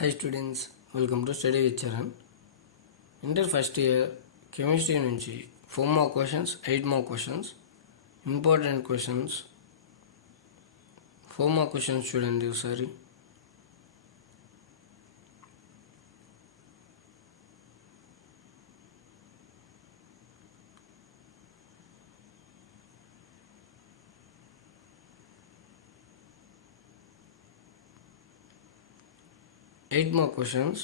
Hi students, welcome to Study with Charan. Inter first year chemistry నుంచి 4 more questions, 8 more questions, important questions. 4 more questions చూడండి ఒకసారి. Eight more questions.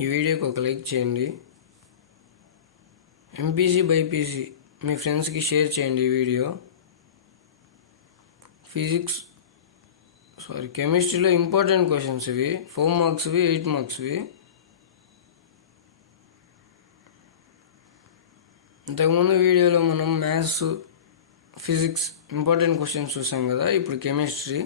ఈ వీడియోకి ఒక లైక్ చేయండి. MPC BiPC మీ ఫ్రెండ్స్కి షేర్ చేయండి ఈ వీడియో. కెమిస్ట్రీలో ఇంపార్టెంట్ క్వశ్చన్స్ ఇవి, 4 మార్క్స్వి 8 మార్క్స్వి. ఇంతకుముందు వీడియోలో మనం మ్యాథ్స్, ఫిజిక్స్ ఇంపార్టెంట్ క్వశ్చన్స్ చూసాం కదా. ఇప్పుడు కెమిస్ట్రీ.